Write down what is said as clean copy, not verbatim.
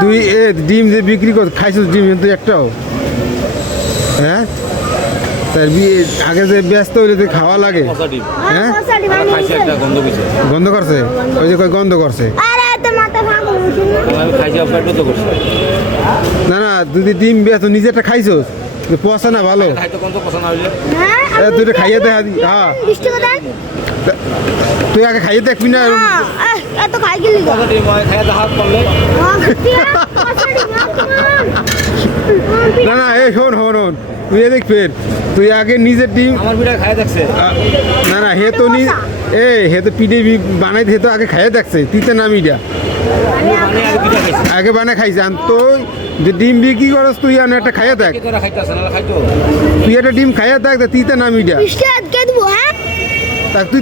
তুই ডিম যে বিক্রি কর খাইছিস ডিম কিন্তু একটাও হ্যাঁ তার আগে যে ব্যস্ত হইলে তুই খাওয়া লাগে হ্যাঁ গন্ধ করছে ওই যে কই গন্ধ করছে না না তুই ডিম ব্যস্ত নিজেরটা খাইছিস পচা না ভালো তুই খাইয়ে দে হ্যাঁ তুই আগে খাইয়ে দেখবি না না না এই শোন শোন শোন তুই দেখ ফের তুই আগে নিজের ডিম না না হে তো হে তো পিঠে বানাই হে তো আগে খাইয়ে দেখছে তিতে নামিটা আগে বানাই খাইছে আর তুই যে ডিম বিক্রি করস তুই আর একটা খাইয়ে দেখ তুই একটা ডিম খাইয়ে দেখ তিতে নামিটা তুই